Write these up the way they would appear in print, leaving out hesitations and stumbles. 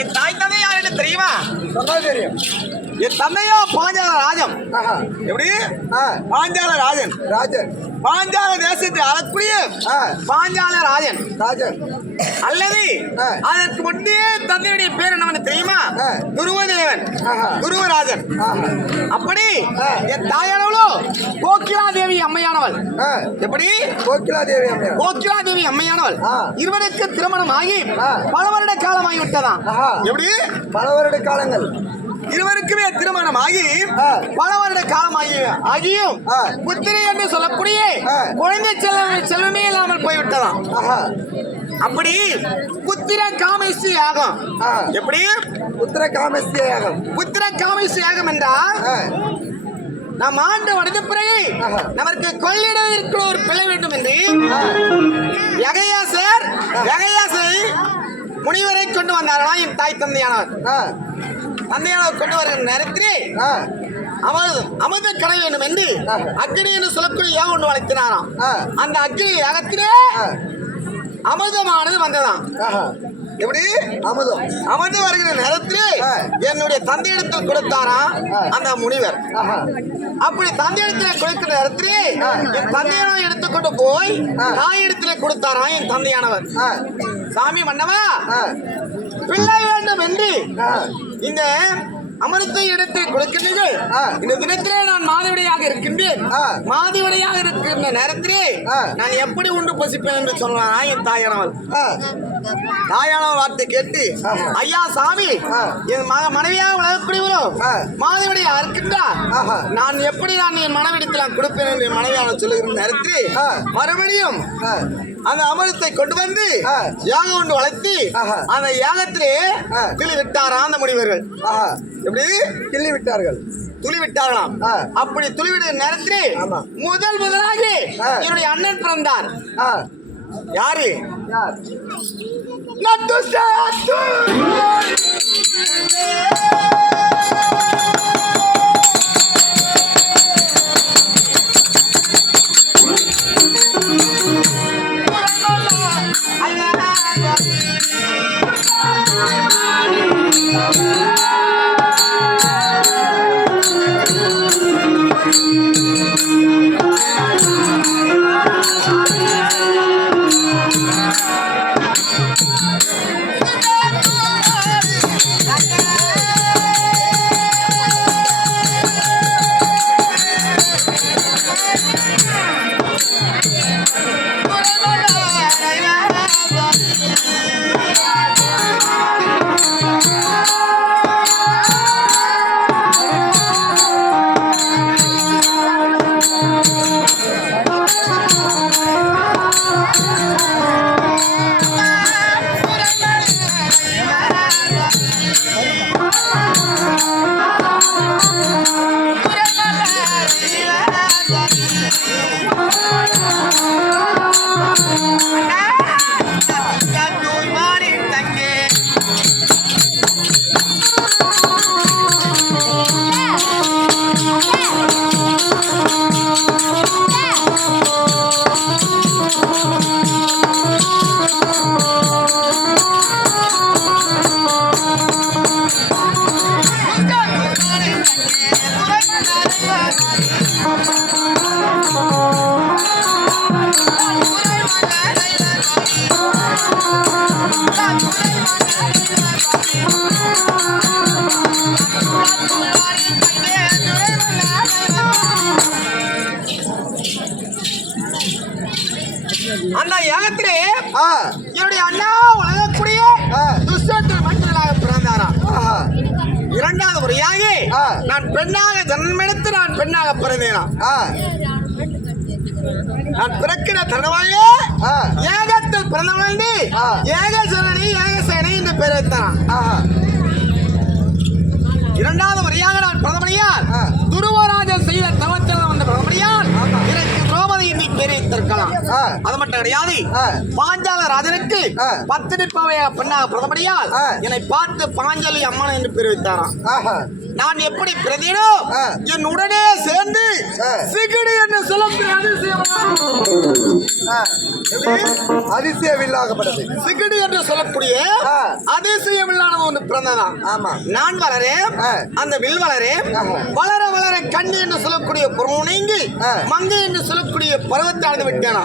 என் தாய் தந்தை யாரு தெரியுமா? சொன்னா தெரியும். என் தந்தையோ பாஞ்சால ராஜன். எப்படி? பாஞ்சால ராஜன். ராஜன் பாஞ்சால தேசத்தை ஆளக்கூடிய பாஞ்சால ராஜன். ராஜன் அல்லது அதற்கு முன்னே தந்தையுடைய பேர் என்ன தெரியுமா? துருவதேவன், துருவராஜன். அப்படி என் தாயானவளோ கோகிலா தேவி அம்மையானவள். எப்படி? கோகிலா தேவி அம்மையானவள். கோகிலா தேவி அம்மையானவள் இருவருக்கு திருமணம் ஆகி பல வருட காலமாகி விட்டதாம். எப்படி? பல வருட காலங்கள் இருவருக்குமே திருமணம் ஆகி பல வருட காலமாகியும் புத்திரி என்று சொல்லக்கூடிய குழந்தை செல்வமே இல்லாமல் போய்விட்டதாம். அப்படி புத்திர காமேஸ்வரி யாகம். எப்படி? புத்திர காமேஸ்வரி யாகம். புத்திர காமேஸ்வரி யாகம் என்றால் நாம் ஆண்டு வடைந்த பிறகு நமக்கு கொள்ளிடத்திற்கு ஒரு பிள்ளை வேண்டும் என்று யகையாசரை முனிவரை கொண்டு வந்தார்களா என் தாய் தந்தையானவர். தந்தையானவர் கொண்டு வருகிற நேரத்திலே அமிர்த கடை வேண்டும் என்று அக்னி என்று சொல்லக்கூடிய யாகம் ஒன்று வளர்த்தினாராம். அந்த அக்னி யாகத்திலே அமிர்தமானது வந்ததாம். எப்படி? அமிர்தம் அமிர்தம் வருகிற நேரத்திலே என்னுடைய தந்தையிடத்தில் கொடுத்தாரா அந்த முனிவர். அப்படி தந்தையிடத்திலே கொடுக்கிற நேரத்திலே என் தந்தையான எடுத்துக்கொண்டு போய் தாயிடத்திலே கொடுத்தாரா என் தந்தையானவர். சாமி மன்னவா, பிள்ளை வேண்டும் என்று இந்த அமிர்தத்தை எடுத்து கொடுக்கின்றீர்கள். இந்த தினத்திலே நான் மாதவிடையாக இருக்கின்றேன். மாதவிடையாக இருக்கின்ற நேரத்திலே நான் எப்படி உண்டு பசிப்பேன் என்று சொன்னான் என் தாயானவள். தாயானவள் வார்த்தை கேட்டு, ஐயா சாமி, என் மனைவியாக வளரக்கூடியவரோ மாதவிடையா இருக்கின்றார். நான் எப்படி என் மனைவிடத்தில் கொடுப்பேன் என்று மனைவியாக சொல்லுகிற நேரத்திலே மறுபடியும் அந்த அமிர்தத்தை கொண்டு வந்து யாகம் கொண்டு வளர்த்தி அந்த யாகத்திலே கிளி விட்டாரா அந்த முனிவர்கள். எப்படி? கிள்ளி விட்டார்கள், துளி விட்டார்களாம். அப்படி துளிவிட நேரத்திலே முதலாக என்னுடைய அண்ணன் பிறந்தார். யாரு? அந்த யாகத்திலே என்னுடைய அண்ணா வளரக்கூடிய துஷ்டத்தில் மனிதனாக பிறந்தாரா. இரண்டாவது முறையாக நான் பெண்ணாக ஜன்மெடுத்து நான் பெண்ணாக பிறந்தேனா. நான் பிறக்கிற தருவாய ஏகத்தில் பிறந்தவன் ஏகசரணி ஏகசேனை என்று பெயர் வைத்தான். இரண்டாவது முறையாக நான் பிரதமரையால் துருவராஜன் செய்த தவத்தில் வந்த பிரதமரையால் எனக்கு திரௌபதி என்று பெயர் வைத்திருக்கலாம். அது மட்டும் கிடையாது, பாஞ்சால ராஜனுக்கு பத்தினிப்பாவைய பெண்ணாக பிரதமரையால் என்னை பார்த்து பாஞ்சாலி அம்மன் என்று பெயர் வைத்தாராம். நான் எப்படி பிறந்தேனோ என் உடனே சேர்ந்து சிகிடி என்று சொல்லக்கூடிய அதிசயம் இல்லாகப்பட்டது. சிகிடி என்று சொல்லக்கூடிய அதிசயம் ஒண்ணு பிறந்ததான். ஆமா. நான் வளரேன், அந்த வில் வளரேன், வளர வளர கண்ணி என்று சொல்லக்கூடிய பருவம் நீங்கி மங்கை என்று சொல்லக்கூடிய பருவத்தை அடைந்து விட்டேனா.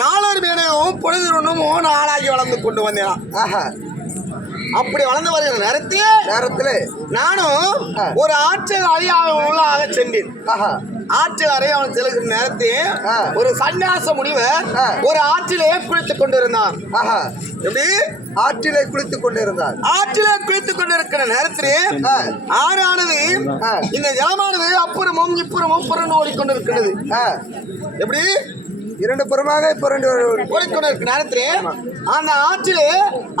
நாளொரு மேனையும் பொழுது ஒன்றும் ஆளாகி வளர்ந்து கொண்டு வந்தேன். அப்படி வளர்ந்து வருகிற நேரத்தில் நானும் ஒரு ஆற்றல் அறியாத சென்றேன். ஆற்றில் அறையாமல் செல்கிற நேரத்தில் ஒரு சன்னியாச முனிவர் ஒரு ஆற்றிலே குளித்துக் கொண்டிருந்தார். எப்படி ஆற்றிலே குளித்துக் கொண்டிருந்தார்? ஆற்றிலே குளித்துக் கொண்டிருக்கிற நேரத்தில் ஆறானது இந்த ஜலமானது அப்புறமும் இப்புறமும் புறந்து ஓடிக்கொண்டிருக்கிறது. எப்படி இரண்டு புறமாக ஓடிக்கொண்டிருக்கிற நேரத்தில் அந்த ஆற்றிலே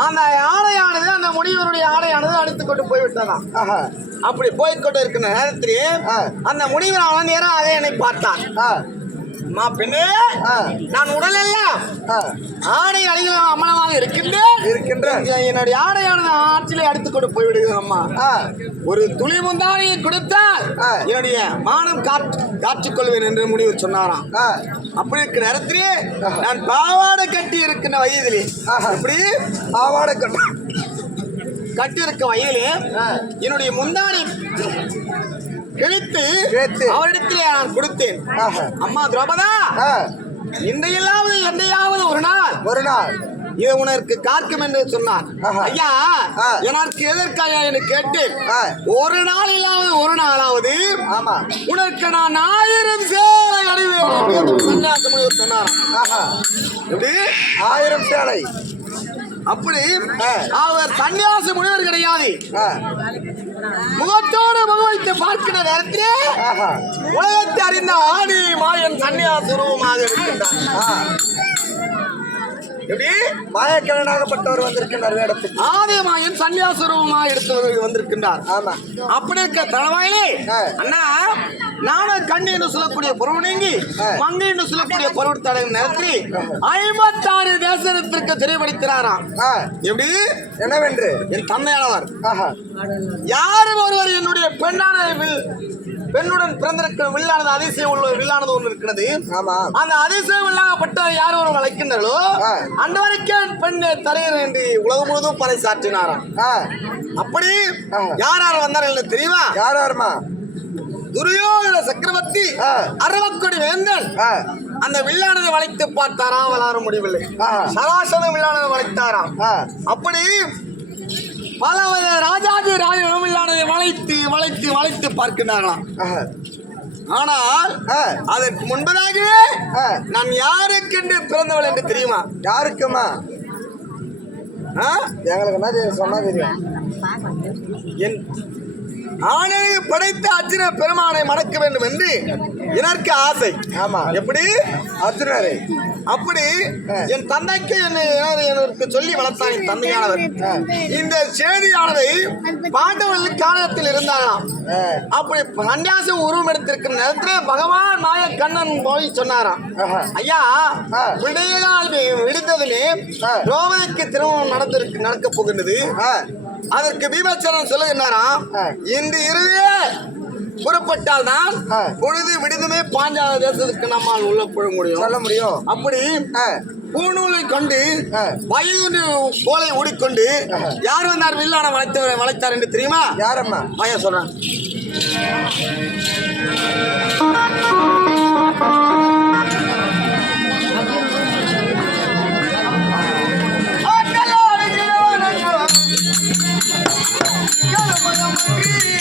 அந்த ஆடையானது அந்த முனிவருடைய ஆடையானது அடித்துக் கொண்டு போய்விட்டதாம். அப்படி போய்கொண்டு இருக்கிற நேரத்திலே அந்த முனிவரான நேராக என்னை பார்த்தான். பெண்ணே, நான் உடல் எல்லாம் ஆடை அழிவு அம்மனமாக இருக்கின்றேன். என்னுடைய ஆடையானது ஆற்றிலே அடித்துக் கொண்டு போய்விடுகிறேன் அம்மா. ஒரு துளி முந்தானையை கொடுத்தால் என்னுடைய மானம் காற்றிக் கொள்வேன் என்று முனிவர் சொன்னாராம். அப்படி இருக்கிற நேரத்திலே நான் பாவாடை கட்டி இருக்கிற வயதிலே, எப்படி பாவாடை கட்டி இருக்க வயதிலே என்னுடைய முந்தானை கிழித்து அவரிடத்திலே நான் கொடுத்தேன். அம்மா திரௌபதா, இன்றையில்லாவது என்னையாவது ஒரு நாள் இது உனக்கு காக்கும் என்று சொன்னார். ஐயா, எனக்கு எதற்காக என்று கேட்டேன். ஒரு நாள் இல்லாவது ஒரு நாளாவது உனக்கு நான் 1000 சேலை அடைவேன் சன்னியாச முனிவர் சொன்னார். எப்படி 1000 சேலை? அப்படி அவர் சன்னியாச முனிவர் கிடையாது. முகத்தோடு முக வைத்து பார்க்கிற நேரத்திலே உலகத்தை அறிந்த ஆடி மாயன் சன்னியாச ரூபமாக இருக்கின்றார். எப்படி மாயக்கலனாகப்பட்டவர் வந்திருக்கின்றார் வேடத்துக்கு. ஆதிமாயன் சன்னியாச ரூபமாக எடுத்தவர்கள் வந்திருக்கின்றார். ஆமா. அப்படி இருக்க தலைவாயிலே அண்ணா நானும் கண்ணி என்று சொல்லக்கூடிய பொருள் நீங்கி மங்கை என்று சொல்லக்கூடிய பொருள் தடை நேரத்தில் 56 தேசத்திற்கு தெளிவடிக்கிறாராம். எப்படி என்னவென்று என் தந்தையானவர் யாரும் ஒருவர் என்னுடைய பெண்ணுடன் பிறந்திருக்கிற வில்லானது அதிசயம் உள்ள வில்லானது ஒன்று இருக்கிறது. அந்த அதிசயம் வில்லாகப்பட்ட யார் ஒருவர் அழைக்கின்றார்களோ அந்த வரைக்கும் பெண்ணை தருகிறேன் என்று உலகம் முழுவதும் பறைசாற்றினாராம். அப்படி யார் வந்தார்கள் தெரியுமா? யாருமா? துரியோதன சக்கரவர்த்தி 60 கோடி வேந்தன் அந்த வில்லானதை வளைத்து பார்த்தாராம். வளர முடியவில்லை. சராசரி வில்லானதை வளைத்தாராம். அப்படி பல ராஜாதி ராஜனும் வில்லானதை வளைத்து வளைத்து வளைத்து பார்க்கிறாராம். ஆனால் அதற்கு முன்பதாகவே நான் யாருக்கென்று பிறந்தவள் என்று தெரியுமா? யாருக்குமா? எங்களுக்கு என்ன சொன்னா தெரியும். என் ஆணை படைத்த அர்ஜுன பெருமானை மணக்க வேண்டும் என்று எனக்கு ஆசை. ஆமா. எப்படி அர்ஜுனரை அப்படி என் தந்தைக்கு எனக்கு சொல்லி வளர்த்தான் என் தந்தையானவர். இந்த செய்தியானதை பாண்டவர்கள் காலத்தில் இருந்தாராம். அப்படி சன்னியாசம் உருவம் எடுத்திருக்கிற நேரத்தில் பகவான் மாய கண்ணன் போய் சொன்னாராம், ஐயா விடுத்ததுமே திரௌபதிக்கு திருமணம் நடக்க போகின்றது. அதற்கு பீமசேனன் சொல்லுகிறாராம், இன்று இரவே புறப்பட்டால் தான் பொழுது விடுதுமே பாஞ்சால தேசத்துக்கு நம்மால் உள்ள போக முடியும், சொல்ல முடியும். அப்படி பூநூலை கொண்டு வயது கோலை ஓடிக்கொண்டு யார் வந்தார் வில்லான வளைத்தார் என்று தெரியுமா? யாரம்மா? பையன் சொல்றேன்.